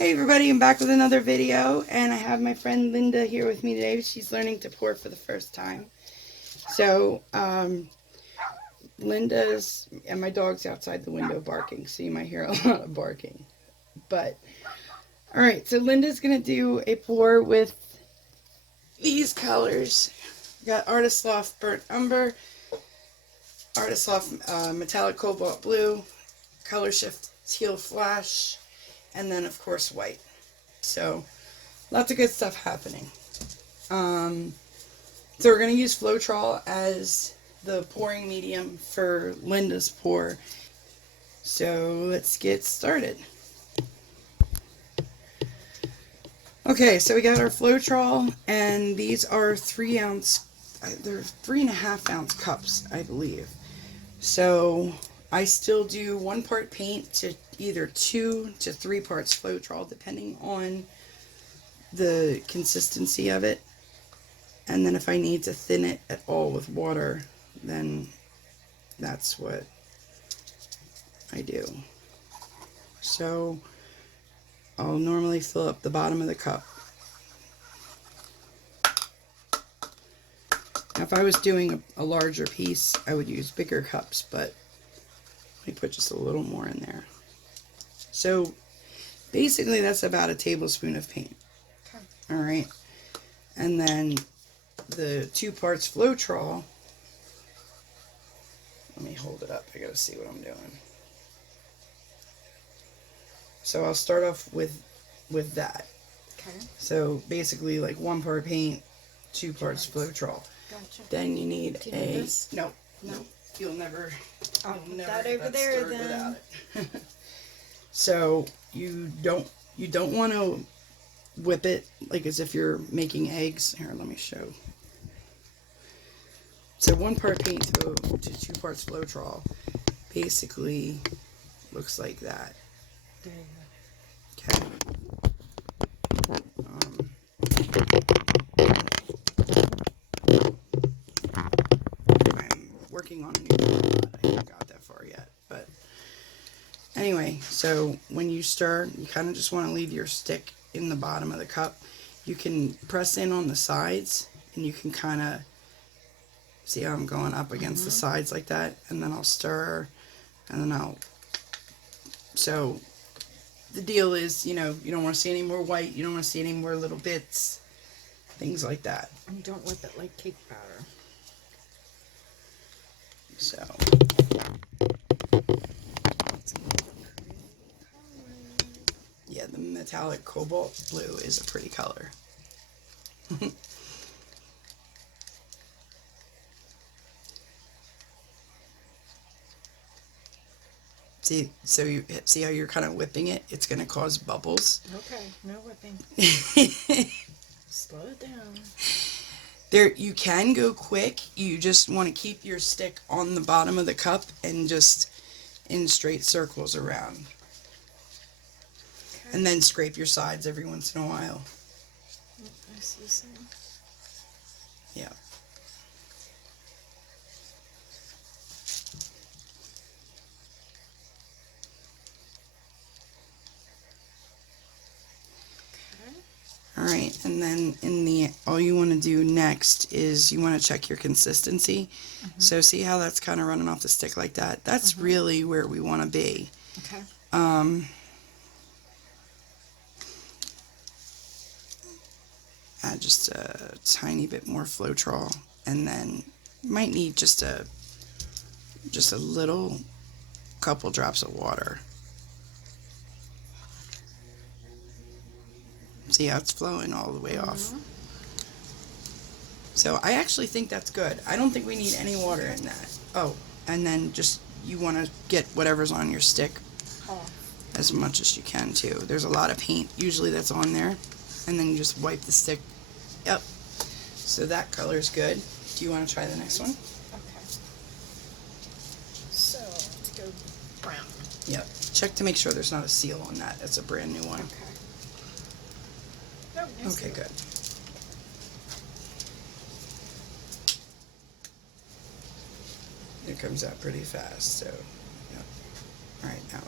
Hey everybody, I'm back with another video, and I have my friend Linda here with me today. She's learning to pour for the first time. So, Linda's, and my dog's outside the window barking, so you might hear a lot of barking. But, alright, so Linda's going to do a pour with these colors. We got Artist Loft Burnt Umber, Artist Loft Metallic Cobalt Blue, Color Shift Teal Flash, and then of course white. So lots of good stuff happening. So we're going to use floetrol as the pouring medium for Linda's pour. So let's get started. Okay, so we got our floetrol, and these are 3 ounce, they're 3.5 ounce cups, I believe. So I still do 1 part paint to either 2 to 3 parts floetrol, depending on the consistency of it. And then if I need to thin it at all with water, then that's what I do. So I'll normally fill up the bottom of the cup. Now if I was doing a larger piece, I would use bigger cups, but let me put just a little more in there. So basically that's about a tablespoon of paint. Okay. Alright. And then the 2 parts floetrol, let me hold it up, I gotta see what I'm doing. So I'll start off with that. Okay. So basically like 1 part paint, 2 parts floetrol. Gotcha. Then you need no. You'll never put that over there then. Without it. So you don't want to whip it like as if you're making eggs. Here, let me show. So 1 part paint to 2 parts floetrol basically looks like that. There you go. Okay. I'm working on a new one. I haven't got that far yet, but anyway, so when you stir, you kind of just want to leave your stick in the bottom of the cup. You can press in on the sides, and you can kind of see how I'm going up against the sides like that, and then I'll stir, and then so the deal is, you know, you don't want to see any more white, you don't want to see any more little bits, things like that. And don't whip it like cake batter. So yeah, the metallic cobalt blue is a pretty color. So you see how you're kind of whipping it? It's going to cause bubbles. Okay, no whipping. Slow it down. There, you can go quick. You just want to keep your stick on the bottom of the cup and just in straight circles around. Okay. And then scrape your sides every once in a while. I see some. Yeah. Alright, and then all you want to do next is you want to check your consistency. So see how that's kind of running off the stick like that? That's really where we want to be. Okay. Add just a tiny bit more floetrol, and then you might need just a little couple drops of water. See how it's flowing all the way off. So I actually think that's good. I don't think we need any water in that. Oh, and then just you want to get whatever's on your stick as much as you can too. There's a lot of paint usually that's on there, and then you just wipe the stick. Yep. So that color's good. Do you want to try the next one? Okay. So let's go brown. Yep. Check to make sure there's not a seal on that. That's a brand new one. Okay. Okay, good. It comes out pretty fast, so, yeah. Alright, now,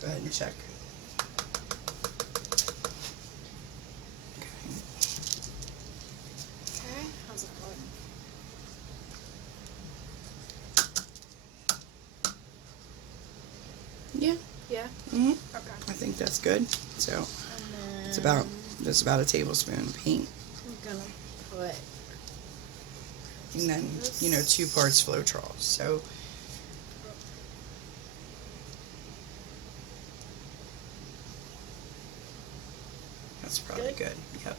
go ahead and check. Mm-hmm. Okay. I think that's good. So And it's then about just about a tablespoon of paint, I'm gonna put and then you know 2 parts floetrol. So that's probably good. Yep.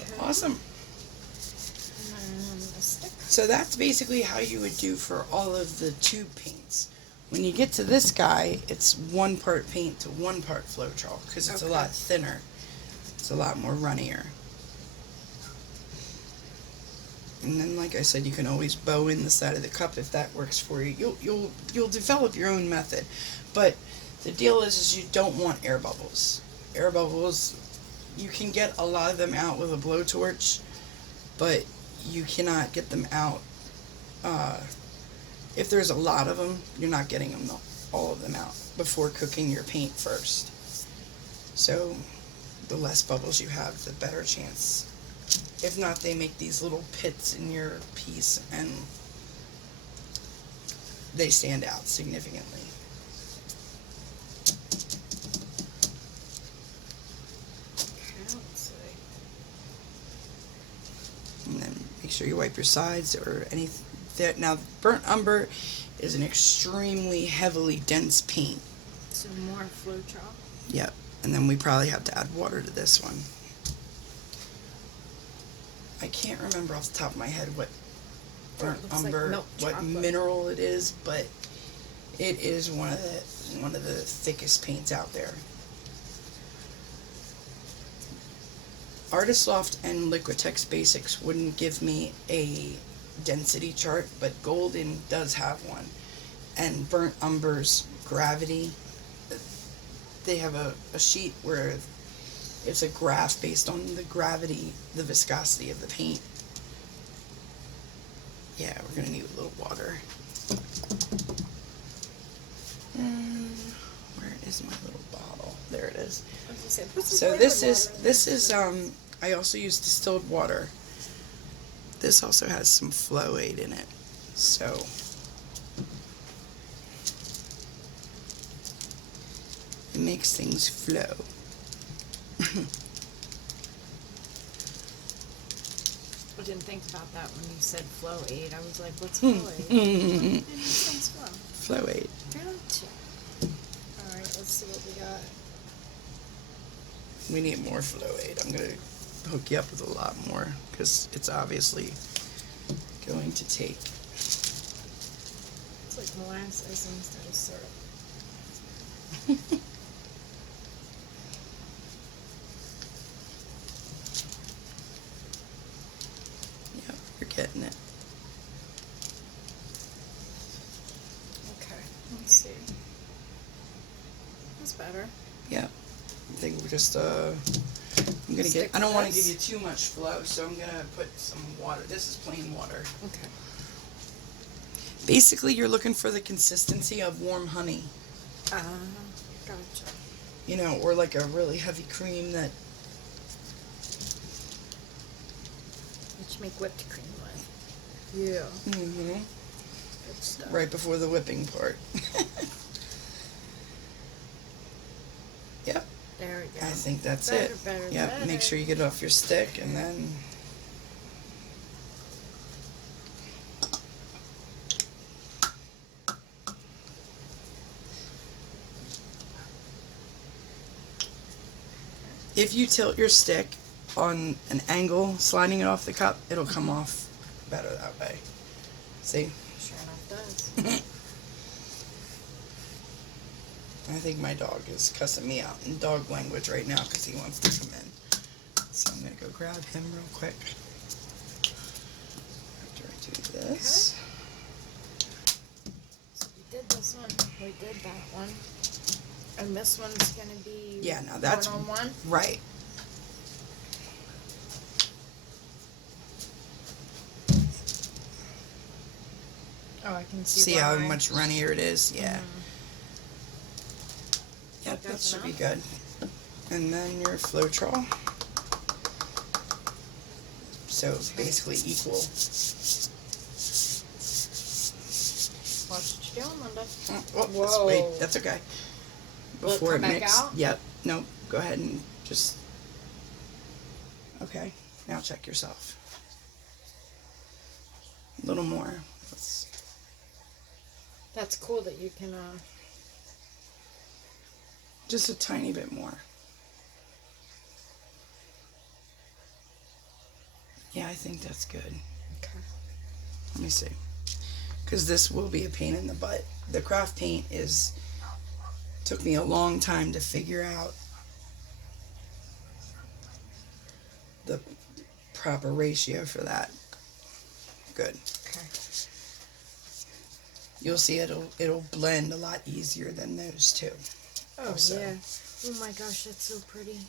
okay. Awesome. And then the stick. So that's basically how you would do for all of the tube paints. When you get to this guy, it's 1 part paint to 1 part floetrol because it's a lot thinner. It's a lot more runnier. And then, like I said, you can always bow in the side of the cup if that works for you. You'll develop your own method, but the deal is you don't want air bubbles. Air bubbles, you can get a lot of them out with a blowtorch, but you cannot get them out. If there's a lot of them, you're not getting them all of them out before cooking your paint first. So the less bubbles you have, the better chance. If not, they make these little pits in your piece and they stand out significantly. Okay, let's see. And then make sure you wipe your sides or anything. Now, burnt umber is an extremely heavily dense paint. So more floetrol. Yep. And then we probably have to add water to this one. I can't remember off the top of my head what burnt umber, like what mineral it is, but it is one of the thickest paints out there. Artist Loft and Liquitex Basics wouldn't give me a density chart, but Golden does have one. And Burnt Umber's Gravity, they have a sheet where it's a graph based on the gravity, the viscosity of the paint. Yeah, we're going to need a little water. And where is my little bottle? There it is. So this is I also use distilled water. This also has some flow aide in it. So it makes things flow. I didn't think about that when you said flow aid. I was like, what's flow aid? It sounds flow. Flow aide. Gotcha. Alright, let's see what we got. We need more flow aid. I'm going to hook you up with a lot more because it's obviously going to take. It's like molasses instead of syrup. Yep, you're getting it. Okay, let's see. That's better. Yep. I think we're just I'm gonna I don't want to give you too much flow, so I'm gonna put some water. This is plain water. Okay. Basically, you're looking for the consistency of warm honey. Gotcha. You know, or like a really heavy cream that. Which make whipped cream with. Yeah. Mm-hmm. Good stuff. Right before the whipping part. Yep. There we go. I think that's Better, it. better, Yep. better. Make sure you get it off your stick, and then. If you tilt your stick on an angle, sliding it off the cup, it'll come off better that way. See? Sure enough does. I think my dog is cussing me out in dog language right now because he wants to come in. So I'm going to go grab him real quick. After I do this. Okay. So we did this one. We did that one. And this one's going to be Yeah, now that's one-on-one? Right. Oh, I can see See how why. much runnier it is? Yeah. Yep, that That's should be enough. good. And then your floetrol. So it's basically equal. Watch what you're doing, Linda. Oh, Whoa. wait, that's okay. before it come back mixes. out? Yep. Nope. Go ahead and just. Okay. Now check yourself. A little more. That's cool that you can, Just a tiny bit more. Yeah, I think that's good. Okay. Let me see. Because this will be a pain in the butt. The craft paint took me a long time to figure out the proper ratio for that. Good. Okay. You'll see it'll blend a lot easier than those two. Oh, also. yeah. Oh my gosh, that's so pretty.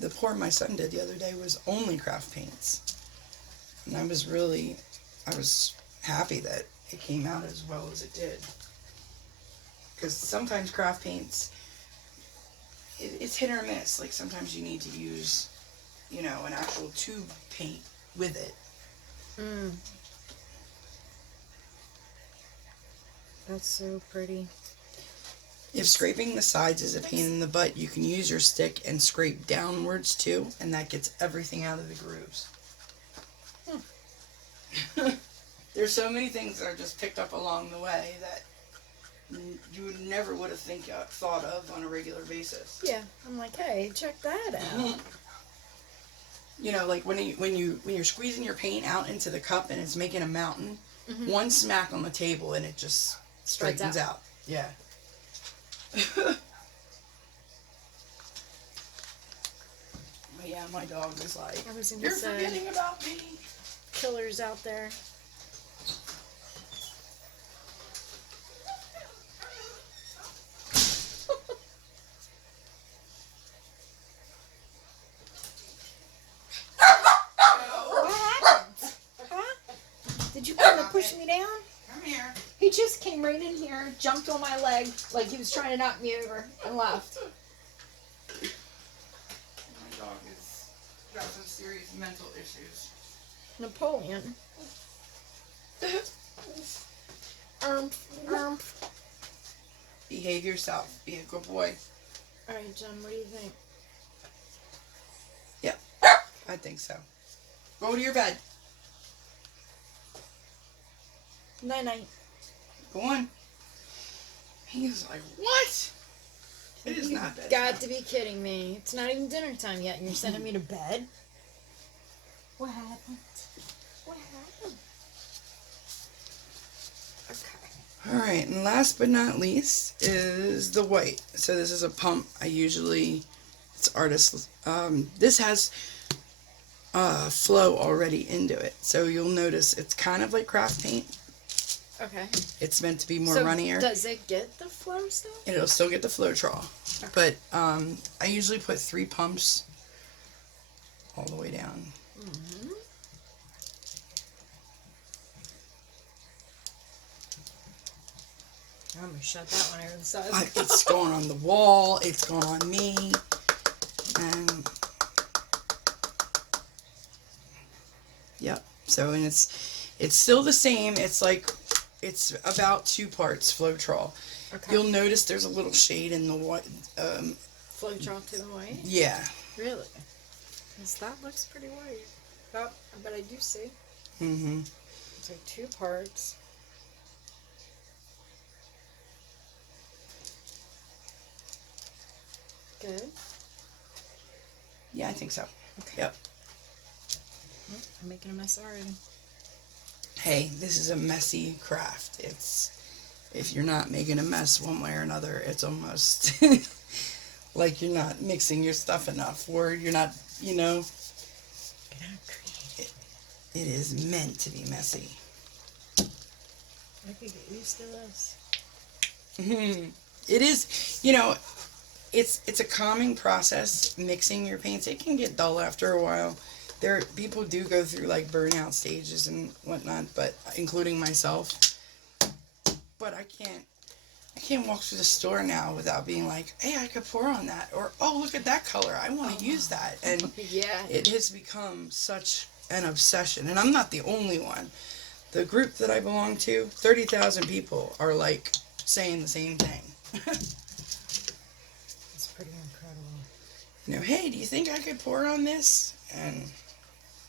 The pour my son did the other day was only craft paints. And I was happy that it came out as well as it did. Because sometimes craft paints, it's hit or miss. Like sometimes you need to use, an actual tube paint with it. Mm. That's so pretty. If scraping the sides is a pain in the butt, you can use your stick and scrape downwards too, and that gets everything out of the grooves. There's so many things that are just picked up along the way that you never would have thought of on a regular basis. Yeah, I'm like, hey, check that out. Like when you're squeezing your paint out into the cup and it's making a mountain, one smack on the table and it just straightens out. Yeah. But yeah, my dog was like, "You're forgetting about me." Killers out there. What happened? Huh? Did you come to push me down? Come here. He just came right in here, jumped on my leg like he was trying to knock me over, and left. My dog has got some serious mental issues. Napoleon. Behave yourself. Be a good boy. Alright, Jen, what do you think? Yep, I think so. Go to your bed. Night night. Go on. He was like, "What? It is not bedtime." Got to be kidding me. It's not even dinner time yet, and you're sending me to bed? What happened? What happened? Okay. Alright, and last but not least is the white. So this is a pump. It's artist. This has flow already into it. So you'll notice it's kind of like craft paint. Okay. It's meant to be more So runnier. does it get the flow still? It'll still get the floetrol. Okay. But I usually put 3 pumps all the way down. Mm-hmm. I'm gonna shut that one over the side. It's going on the wall. It's going on me. And yep. So and it's still the same. It's about 2 parts floetrol. Okay. You'll notice there's a little shade in the white. Floetrol to the white? Yeah. Really? Because that looks pretty white. Oh, but I do see. Mm-hmm. It's like 2 parts. Good. Yeah, I think so. Okay. Yep. Oh, I'm making a mess already. Hey, this is a messy craft. If you're not making a mess one way or another, it's almost like you're not mixing your stuff enough, or you're not, Get out creative. It is meant to be messy. I could get used to this. It is, it's a calming process, mixing your paints. It can get dull after a while. People do go through like burnout stages and whatnot, but including myself. But I can't walk through the store now without being like, hey, I could pour on that, or oh, look at that color, I want to use that. And Yeah. it has become such an obsession, and I'm not the only one. The group that I belong to, 30,000 people, are like saying the same thing. you know, hey, do you think I could pour on this? And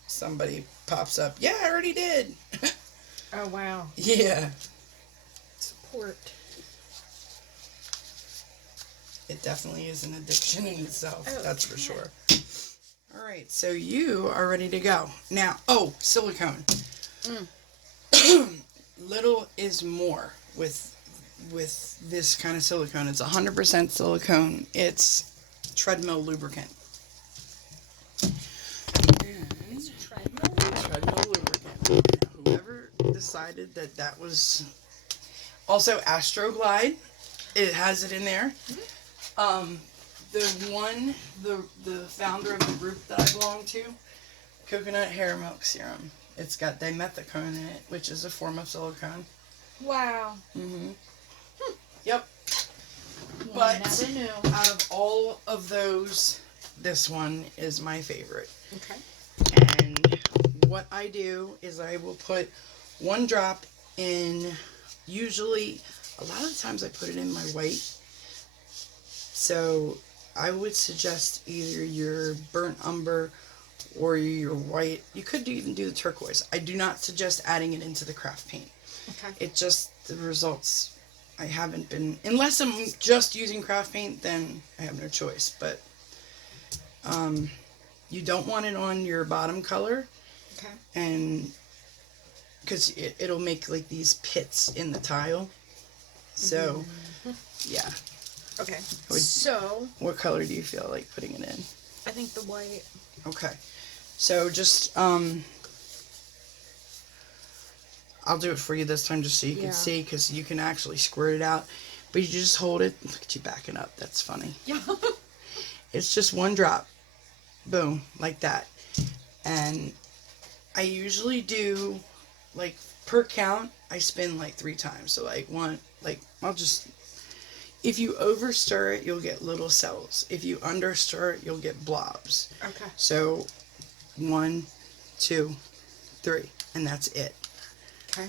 somebody pops up, yeah, I already did. Oh, wow. Yeah. Support. It definitely is an addiction in itself, Oh, that's for yeah. sure. All right, so you are ready to go. Now, oh, silicone. Little is more with this kind of silicone. It's 100% silicone. It's treadmill lubricant. It's treadmill. Treadmill lubricant. Now, whoever decided that was also Astroglide, it has it in there. The founder of the group that I belong to, coconut hair milk serum. It's got dimethicone in it, which is a form of silicone. Wow. Yep. Yeah, But never knew. out of all of those, this one is my favorite. Okay. And what I do is I will put 1 drop in, usually, a lot of the times I put it in my white. So I would suggest either your burnt umber or your white. You could even do the turquoise. I do not suggest adding it into the craft paint. Okay. It just, the results, I haven't been, unless I'm just using craft paint, then I have no choice. But you don't want it on your bottom color. Okay. And because it'll make like these pits in the tile. So yeah. Okay. So What color do you feel like putting it in? I think the white. Okay. So just I'll do it for you this time just so you can see, because you can actually squirt it out. But you just hold it. Look at you backing up. That's funny. Yeah. It's just 1 drop. Boom. Like that. And I usually do, like, per count, I spin like 3 times. So like if you over stir it, you'll get little cells. If you under stir it, you'll get blobs. Okay. So 1, 2, 3, and that's it. Okay.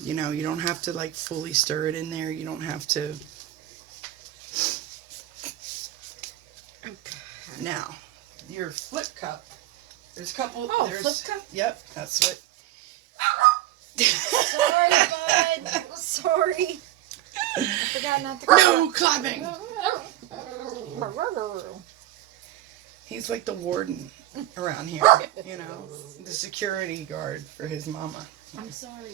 You know, you don't have to like fully stir it in there. You don't have to. Okay. Now, your flip cup. There's a couple. Oh, flip cup? Yep, that's what. Sorry, bud. Sorry. I forgot not to. No clapping. He's like the warden around here. You know, the security guard for his mama. I'm sorry.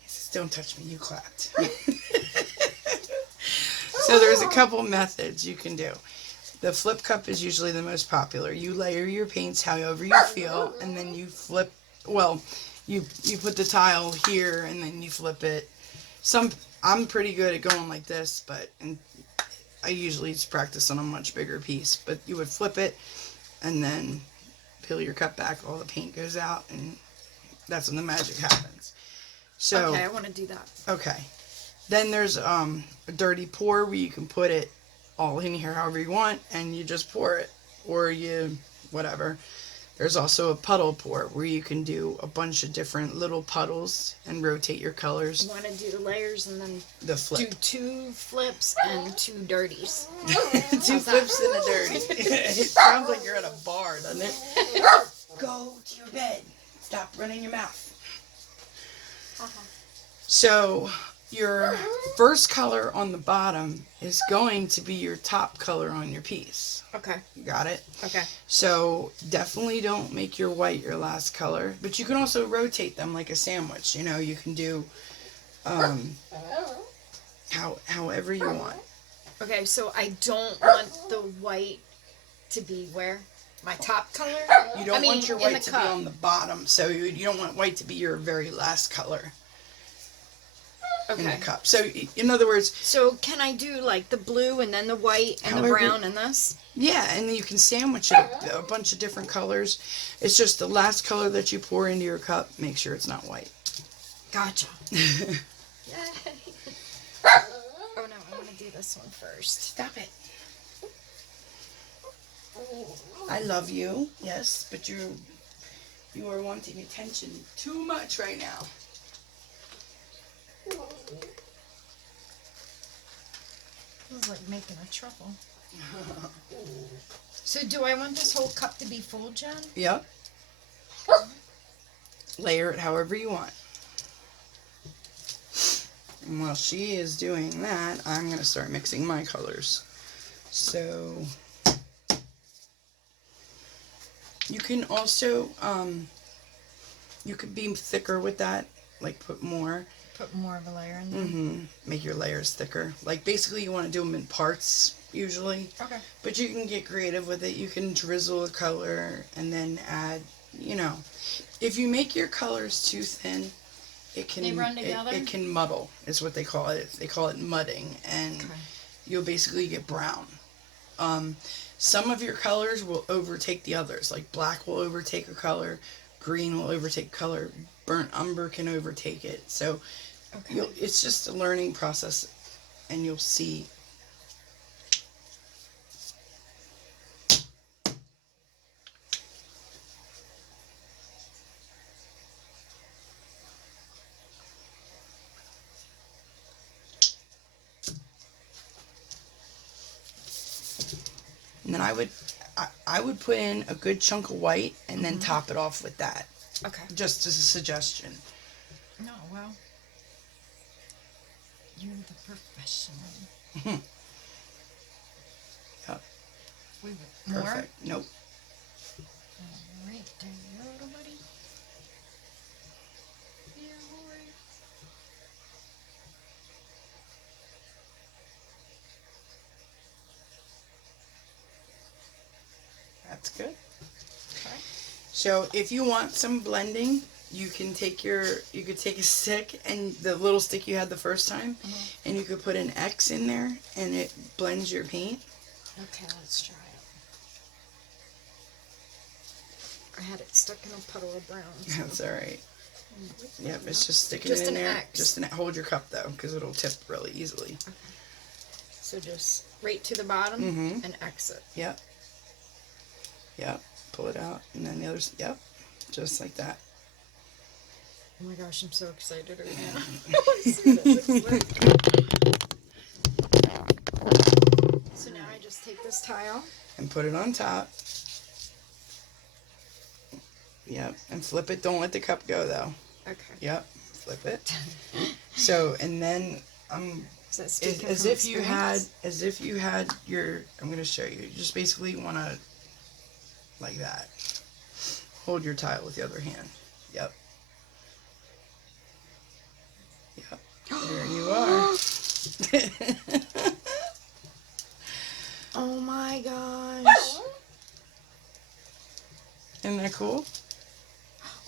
He says, "Don't touch me. You clapped." So there's a couple methods you can do. The flip cup is usually the most popular. You layer your paints however you feel, and then you flip. Well, you put the tile here, and then you flip it. I'm pretty good at going like this, and I usually just practice on a much bigger piece. But you would flip it, and then peel your cup back. All the paint goes out, and that's when the magic happens. So Okay, I want to do that. okay. Then there's a dirty pour where you can put it all in here however you want, and you just pour it, or you whatever. There's also a puddle pour where you can do a bunch of different little puddles and rotate your colors. I want to do the layers and then The flip. do 2 flips and 2 dirties. 2 flips and a dirty. It sounds like you're at a bar, doesn't it? Go to your bed. Stop running your mouth. So your first color on the bottom is going to be your top color on your piece. Okay. You got it? Okay. So definitely don't make your white your last color, but you can also rotate them like a sandwich. You know, you can do however you want. Okay, so I don't want the white to be where? My top color? You don't want your white to be cup. on the bottom, so you don't want white to be your very last color in the Okay. cup. So in other words, So can I do like the blue and then the white and the However- brown and this? yeah, and then you can sandwich it a bunch of different colors. It's just the last color that you pour into your cup, make sure it's not white. Gotcha. Yay. Oh no, I want to do this one first. Stop it. I love you, yes, but you are wanting attention too much right now. This is like making a truffle. So do I want this whole cup to be full, Jen? Yep. Layer it however you want. And while she is doing that, I'm going to start mixing my colors. So you can also, you could be thicker with that, like put more. Put more of a layer in there? Make your layers thicker. Like basically you want to do them in parts usually. Okay. But you can get creative with it. You can drizzle a color and then add, you know. If you make your colors too thin, it can They run together? It can muddle is what they call it. They call it mudding, and you'll basically get brown. Some of your colors will overtake the others. Like black will overtake a color, green will overtake color, burnt umber can overtake it. So it's just a learning process, and you'll see. And then I would put in a good chunk of white and then top it off with that. Okay. Just as a suggestion. No, well, you're the professional. Yep. More? Perfect. Nope. Alright, there you go, little buddy. Yeah, boy. That's good. Okay. So if you want some blending, you could take a stick and the little stick you had the first time, and you could put an X in there, and it blends your paint. Okay, let's try it. I had it stuck in a puddle of brown. So. That's all right. Yep, it's just sticking Just in an there. X. Just hold your cup though, because it'll tip really easily. Okay. So just right to the bottom and exit. Yep. Yep. Pull it out, and then the others. Yep. Just like that. Oh my gosh, I'm so excited right now. I want to see what it looks like. So now I just take this tile. And put it on top. Yep. And flip it. Don't let the cup go though. Okay. Yep. Flip it. So, and then Is that speaking as from if you had experience? your, I'm going to show you. You just basically want to, like that. Hold your tile with the other hand. Yep. Yep. There you are. Oh my gosh. Isn't that cool?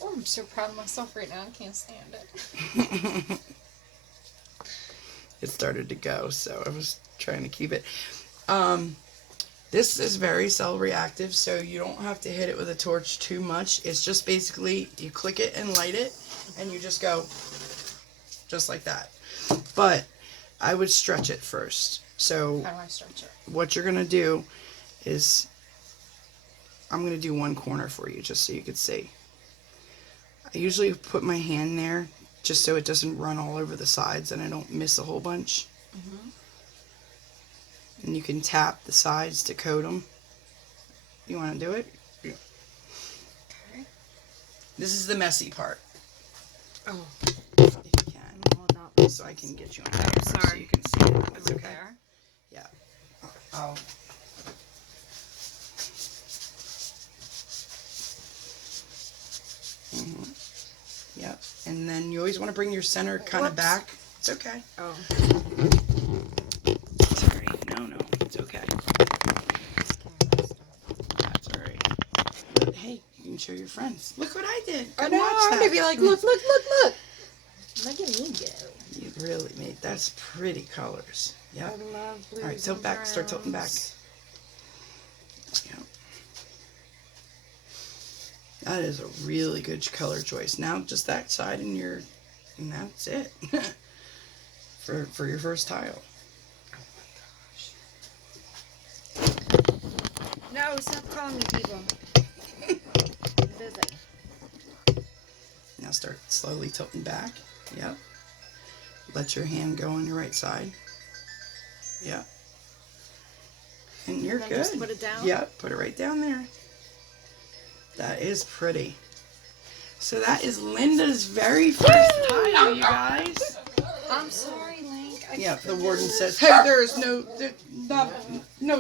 Oh, I'm so proud of myself right now. I can't stand it. It started to go, so I was trying to keep it. This is very cell reactive, so you don't have to hit it with a torch too much. It's just basically you click it and light it, and you just go just like that. But I would stretch it first. So How do I stretch it? what you're going to do is I'm going to do one corner for you just so you can see. I usually put my hand there just so it doesn't run all over the sides and I don't miss a whole bunch. And you can tap the sides to coat them. You want to do it? Yeah. Okay. This is the messy part. Oh. If you can. All about this. So I can get you on camera so sorry. you can see it. That's Right okay. there. Yeah. I'll Yep. And then you always want to bring your center kind of Whoops. back. It's okay. Oh. Sorry. No. It's okay. That's all right. But hey, you can show your friends. Look what I did. I Go know. watch I'm that. gonna be like, look. Look at me go. You really made that's pretty colors. Yeah. I love blues. All right, tilt and back. Start tilting back. browns. Yeah. That is a really good color choice. Now just that side and that's it. for your first tile. No, stop calling me people. I'm busy. Now start slowly tilting back. Yep. Let your hand go on your right side. Yep. And you're then good. Just put it down? Yep, put it right down there. That is pretty. So that is Linda's very first tile, you guys. I'm sorry, Link. Yep, the warden says, hey, there's no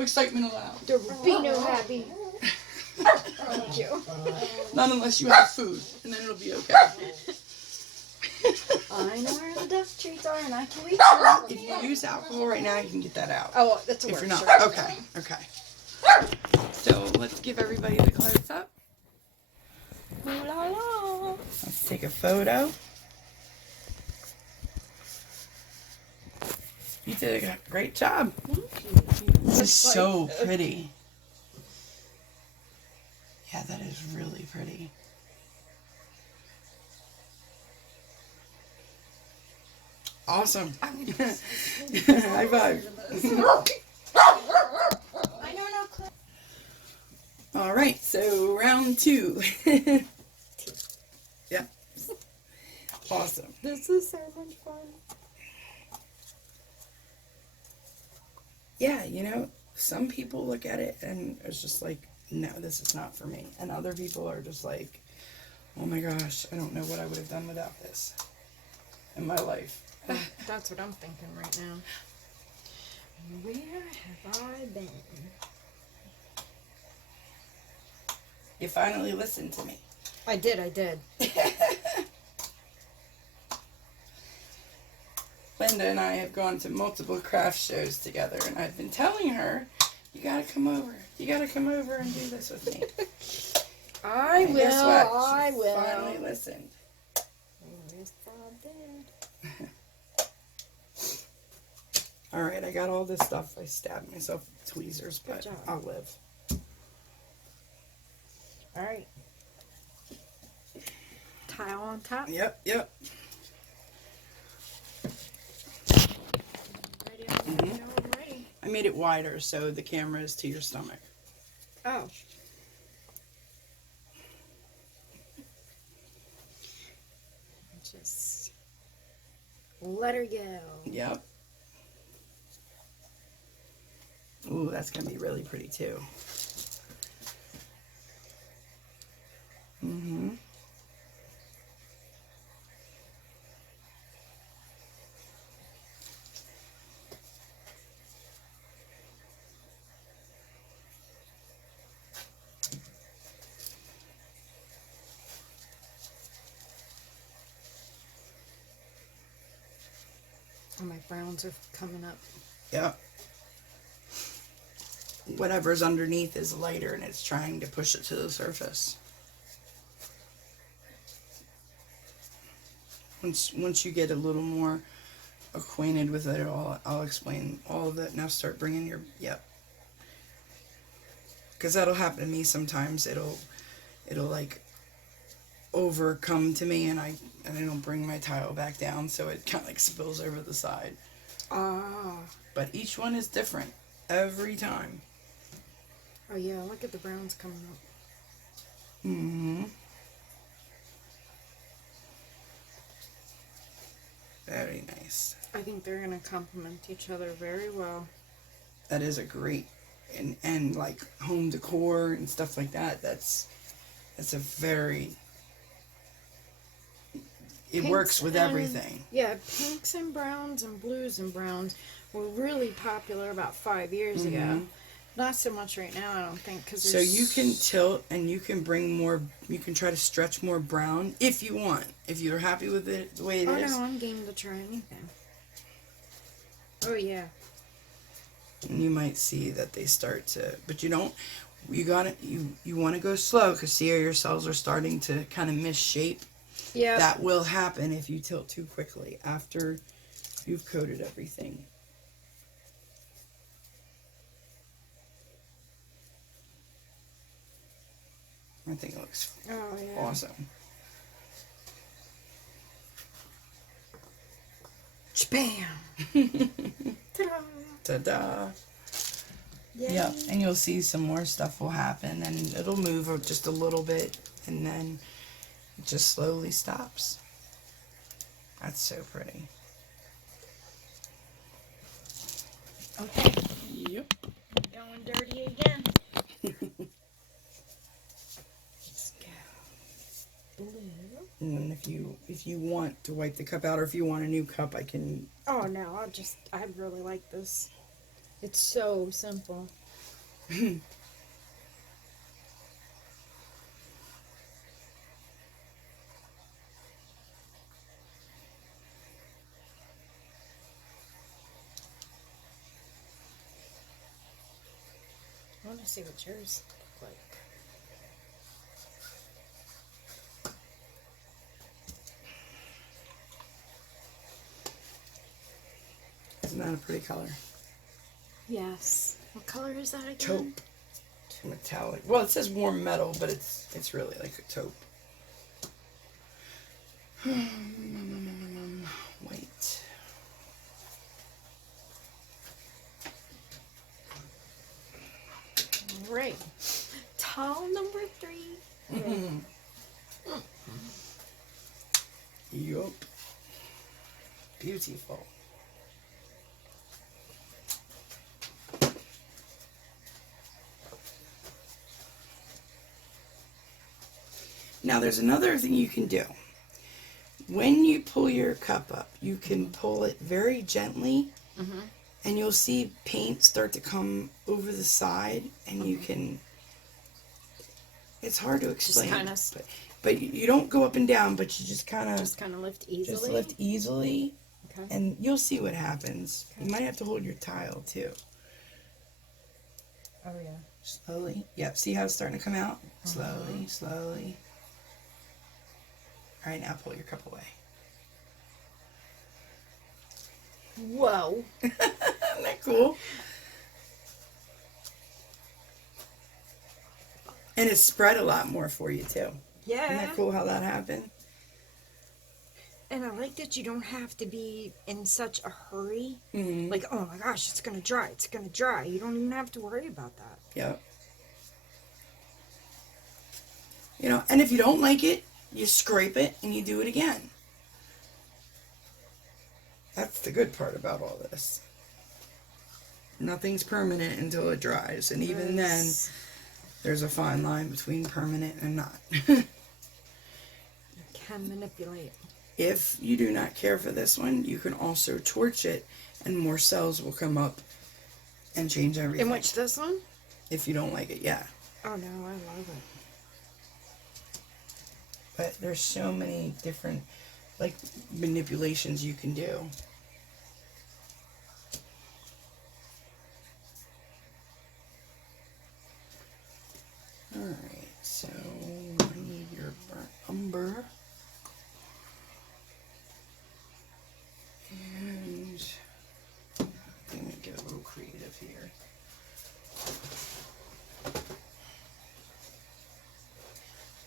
excitement allowed. There will be no happy. Thank you. Not unless you have food, and then it'll be okay. I know where the death treats are, and I can eat them. If you use alcohol right now, you can get that out. Oh, that's a If word. you're not, Sure. okay. So let's give everybody the close up. Ooh la la. Let's take a photo. You did a great job. Thank you. This is so pretty. Yeah, that is really pretty. Awesome. High five. I know no clue. All right, so round 2. Yeah. Awesome. This is so much fun. Yeah, you know, some people look at it and it's just like, no, this is not for me. And other people are just like, oh my gosh, I don't know what I would have done without this in my life. That's what I'm thinking right now. Where have I been? You finally listened to me. I did. Linda and I have gone to multiple craft shows together, and I've been telling her, you gotta come over. You gotta come over and do this with me. I And will. guess what? I She will. finally listened. Yes, I did. All right, I got all this stuff. I stabbed myself with tweezers, Good but job. I'll live. All right. Tile on top. Yep. Ready? Mhm. I'm ready. I made it wider so the camera is to your stomach. Oh. Just let her go. Yep. Ooh, that's gonna be really pretty too. Mm-hmm. And my browns are coming up. Yep. Whatever's underneath is lighter and it's trying to push it to the surface. Once you get a little more acquainted with it, I'll explain all of it. Now start bringing your, yep. Because that'll happen to me sometimes. It'll like overcome to me and I don't bring my tile back down, so it kind of like spills over the side. Ah. But each one is different every time. Oh yeah, look at the browns coming up. Mm-hmm. Very nice. I think they're gonna complement each other very well. That is a great, and like home decor and stuff like that. That's a very. It Pinks works with and- everything. Yeah, pinks and browns and blues and browns were really popular about 5 years ago. Not so much right now, I don't think. So you can tilt and you can bring more. You can try to stretch more brown if you want. If you're happy with it the way it is. Oh no, I'm game to try anything. Oh yeah. And you might see that they start to, but you don't. You want to go slow because see how your cells are starting to kind of misshape. Yeah. That will happen if you tilt too quickly after you've coated everything. I think it looks awesome. Bam! Ta-da! Ta-da! Yay. Yep, and you'll see some more stuff will happen, and it'll move just a little bit, and then it just slowly stops. That's so pretty. Okay. Yep. Going dirty again. Let's go. Blue. And then if you want to wipe the cup out, or if you want a new cup, I can. Oh no, I really like this. It's so simple. I want to see what yours look like. Isn't that a pretty color? Yes. What color is that again? Taupe. Metallic. Well, it says warm metal, but it's really like a taupe. White. All right. Tile number 3. Yup. Beautiful. Now there's another thing you can do. When you pull your cup up, you can pull it very gently, and you'll see paint start to come over the side, and you can. It's hard to explain, but you don't go up and down, but you just kind of lift easily. Just lift easily, Okay. and you'll see what happens. Okay. You might have to hold your tile too. Oh yeah. Slowly. Yep. See how it's starting to come out? Slowly, slowly. All right, now pull your cup away. Whoa. Isn't that cool? And it spread a lot more for you too. Yeah. Isn't that cool how that happened? And I like that you don't have to be in such a hurry. Mm-hmm. Like, oh my gosh, it's gonna dry. It's gonna dry. You don't even have to worry about that. Yep. You know, and if you don't like it, you scrape it and you do it again. That's the good part about all this. Nothing's permanent until it dries, and even then, there's a fine line between permanent and not. You can manipulate. If you do not care for this one, you can also torch it, and more cells will come up and change everything. In which, this one? If you don't like it, yeah. Oh no, I love it. But there's so many different, like, manipulations you can do. Alright, so I need your burnt umber. And I'm going to get a little creative here.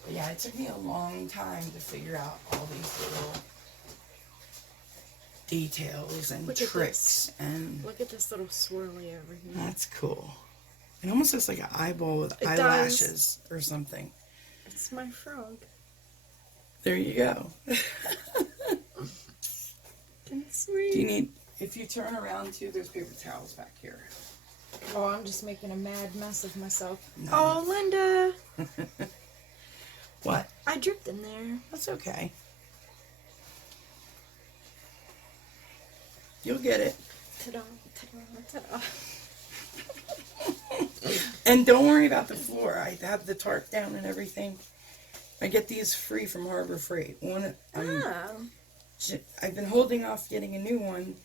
But yeah, it took me a long time to figure out all these little details and tricks. And look at this little swirly over here. that's cool. It almost looks like an eyeball with eyelashes or something. It's my frog. There you go. Sweet. Do you need, if you turn around too, there's paper towels back here. Oh, I'm just making a mad mess of myself. No. Oh, Linda. What? I dripped in there. That's okay. You'll get it. Ta-da, ta-da, ta-da. And don't worry about the floor. I have the tarp down and everything. I get these free from Harbor Freight. I've been holding off getting a new one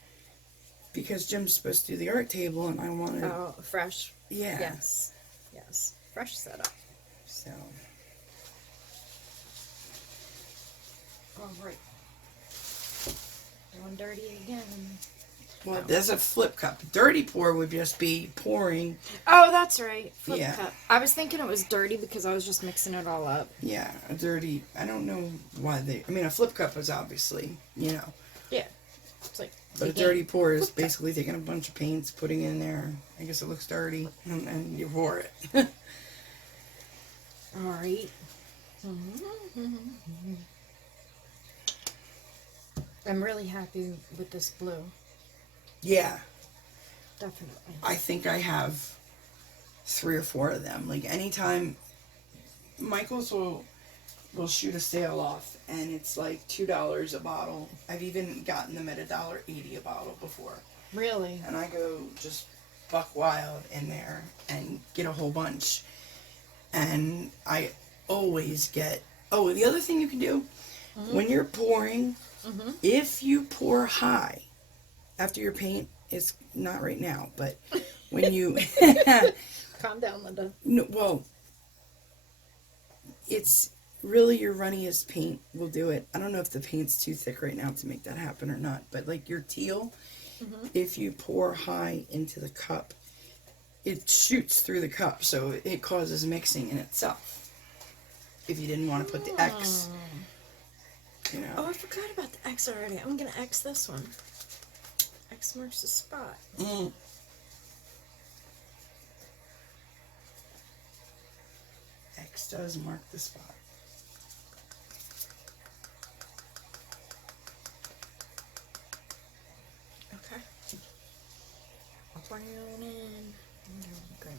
because Jim's supposed to do the art table, and I wanted. Oh, fresh. Yeah. Yes. Yes. Fresh setup. So. All right. Going dirty again. Well, there's a flip cup. Dirty pour would just be pouring. Oh, that's right. Flip Yeah. cup. I was thinking it was dirty because I was just mixing it all up. Yeah, a dirty. I don't know why they. I mean, a flip cup is obviously, you know. Yeah. It's like. But a dirty pour is basically taking a bunch of paints, putting it in there. I guess it looks dirty, and you pour it. All right. I'm really happy with this blue. Yeah. Definitely. I think I have 3 or 4 of them. Like anytime Michael's will shoot a sale off, and it's like $2 a bottle. I've even gotten them at $1.80 a bottle before. Really? And I go just buck wild in there and get a whole bunch. And I always get. Oh, the other thing you can do when you're pouring, if you pour high after your paint is not right now, but when you Calm down, Linda. no, well, it's really your runniest paint will do it. I don't know if the paint's too thick right now to make that happen or not, but like your teal, if you pour high into the cup, it shoots through the cup, so it causes mixing in itself. If you didn't want to put the X, you know. Oh, I forgot about the X already. I'm gonna X this one. X marks the spot. X does mark the spot. Okay. Brown in. Green.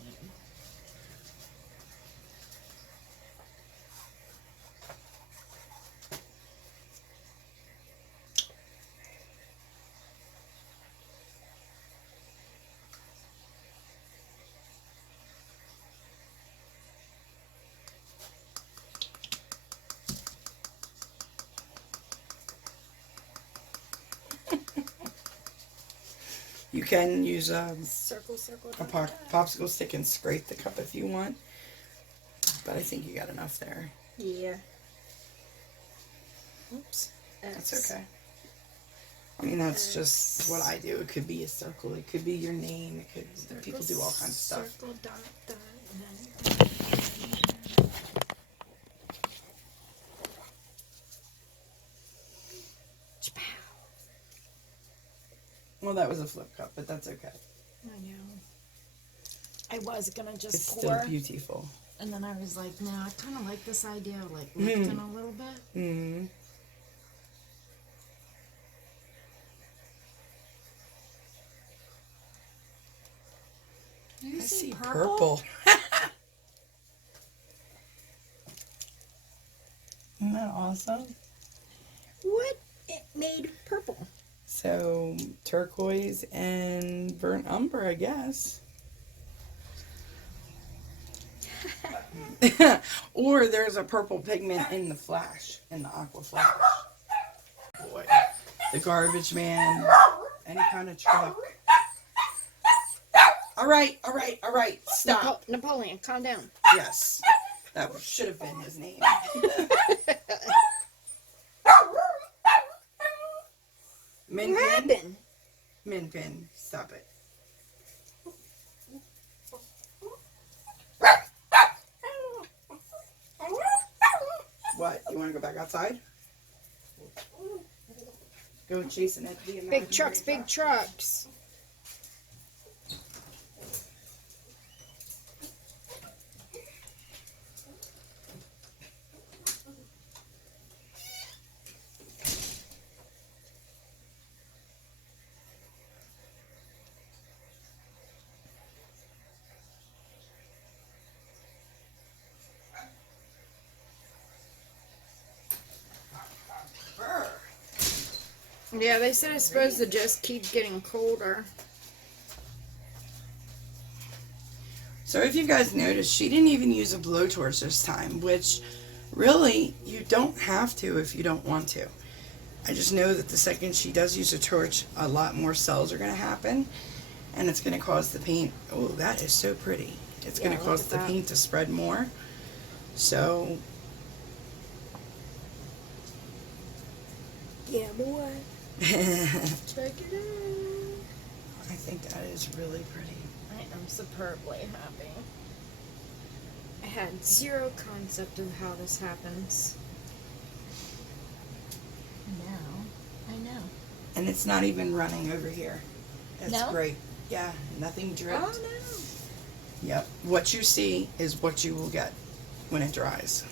You can use Circle, circle. a popsicle stick and scrape the cup if you want, but I think you got enough there. Yeah. Oops. X. That's okay. I mean, that's just what I do. It could be a circle. It could be your name. It could. Circle, People do all kinds of stuff. Circle, dot, dot, and then. Well, that was a flip cup, but that's okay. I know. I was gonna just It's pour, still beautiful. and then I was like, no, I kind of like this idea of like lifting a little bit. Mm. Do you I see purple? purple. Isn't that awesome? What? It made purple. So, turquoise and burnt umber, I guess. Or there's a purple pigment in the flash, in the aqua flash. Boy, the garbage man, any kind of truck. All right, stop. Napoleon, calm down. Yes, that should have been his name. What happened? Minpin, stop it. What? You want to go back outside? Go chasing it. Big trucks, big trucks. Yeah, they said it's supposed to just keep getting colder. So if you guys noticed, she didn't even use a blowtorch this time, which really you don't have to if you don't want to. I just know that the second she does use a torch, a lot more cells are going to happen, and it's going to cause the paint. Oh, that is so pretty. It's going to cause the paint to spread more. So Yeah, boy. Check it out. I think that is really pretty. I am superbly happy. I had zero concept of how this happens. Now, I know. And it's not even running over here. That's No? great. Yeah, nothing dripped. Oh, no. Yep. What you see is what you will get when it dries.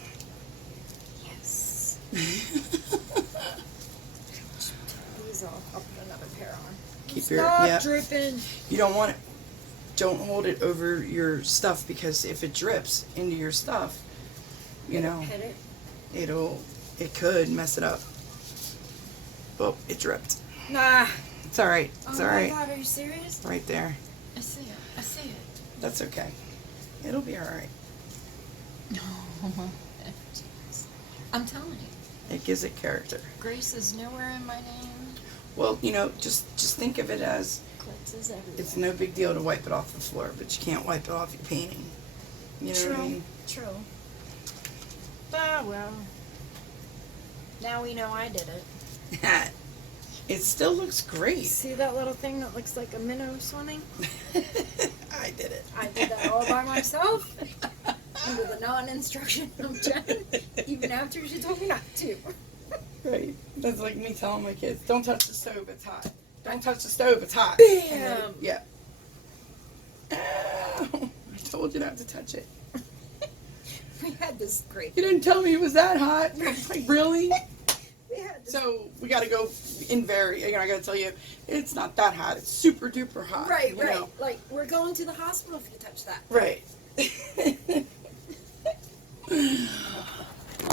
Yes. These all. I'll put another pair on. Keep Stop your dripping. You don't want it. don't hold it over your stuff, because if it drips into your stuff, you know, Hit it. it could mess it up. Oh, it dripped. Nah. It's all right. It's all right. Oh my God, are you serious? Right there. I see it. I see it. That's okay. It'll be all right. No. I'm telling you. It gives it character. Grace is nowhere in my name. Well, you know, just think of it as Glitz is everywhere. it's no big deal to wipe it off the floor, but you can't wipe it off your painting. You know what I mean? True. Ah, well. Now we know I did it. It still looks great. See that little thing that looks like a minnow swimming? I did it. I did that all by myself. Under the non-instruction of Jenn. Even after she told me not to. Right. That's like me telling my kids, don't touch the stove, it's hot. Don't touch the stove, it's hot. Bam! Yeah. Ow. I told you not to touch it. We had this great... You didn't tell me it was that hot. Like, really? We had this... So, we gotta go in I gotta tell you, it's not that hot. It's super duper hot. Right, you right. know? Like, we're going to the hospital if you touch that. Right.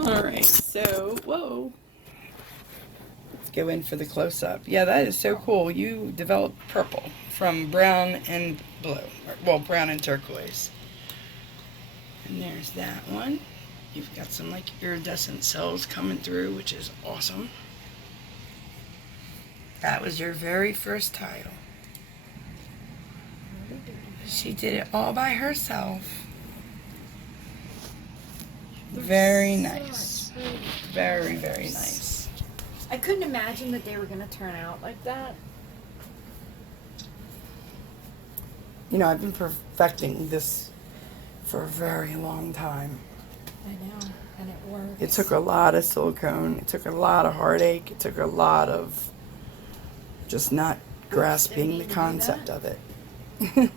Alright, so, whoa. Let's go in for the close-up. Yeah, that is so cool. You developed purple from brown and blue. Well, brown and turquoise. And there's that one. You've got some, like, iridescent cells coming through, which is awesome. That was your very first tile. She did it all by herself. Very nice. Very, very nice. I couldn't imagine that they were going to turn out like that. You know, I've been perfecting this for a very long time. I know, and it works. It took a lot of silicone. It took a lot of heartache. It took a lot of just not grasping the concept of it.